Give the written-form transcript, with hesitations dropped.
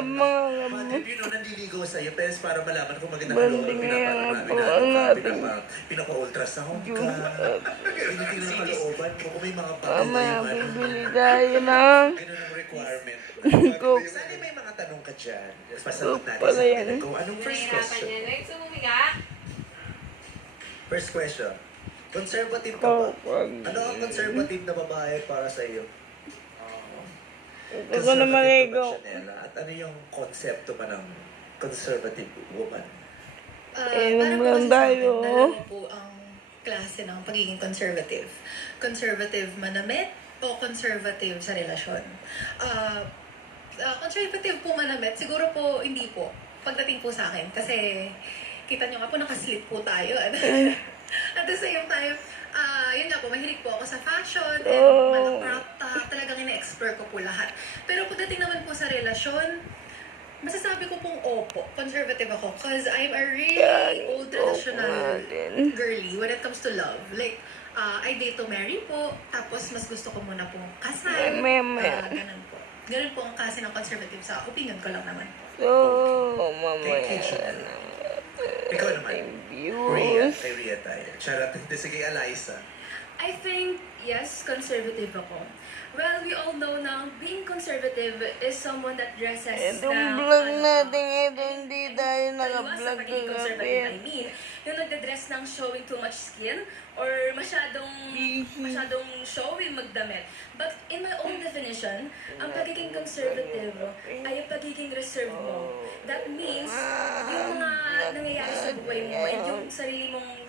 mga Bad trip yun, no, nandiligaw sa'yo, pero para malaman kung maganda ka banding ngayon po ang ating pinaka-ultrasound ka. Tinitingnan ang kalooban mo kung may mga bagay Mama, na yung bibili tayo ng ganun ang requirement. Coke. Sana may mga tanong ka dyan. Pasagot natin Pala sa yan. kanila. Kung anong first question? Next, umiga. First question. Conservative ka ba? Coke. Ano ang conservative na babae para sa iyo? Ito ko na maligo. At ano yung konsepto ba ng conservative woman? Inom lang Para po kasi sa akin, tayo. dalawa po ang klase ng pagiging conservative. Conservative manamit o conservative sa relasyon. Conservative po manamit, siguro po hindi po. Pagdating po sa akin. Kasi kita nyo nga po, nakaslit po tayo. At the same time, yun nga po, mahilig po ako sa fashion, and crop top, talagang ina-explore ko po lahat. Pero pagdating naman po sa relasyon, masasabi ko pong opo, conservative ako. Because I'm a really old traditional girly when it comes to love. Like, I date to marry po, tapos mas gusto ko muna pong kasal. Ganun po. Ganun po ang klase ng conservative sa opinion ko lang naman po. So, mamaya na. Ikaw naman. Rhea. Kay Rhea tayo. Charot. Sige, Eliza. I think, yes, conservative ako. Well, we all know na being conservative is someone that dresses Itong vlog natin ito, hindi tayo Taliwas sa naka-vlog pagiging conservative, I kagabi. mean, yung nagde-dress ng showing too much skin or masyadong showy magdamit. But in my own definition, ang pagiging conservative ay yung pagiging reserved mo. That means, yung mga nangyayari sa buhay mo and yung sarili mong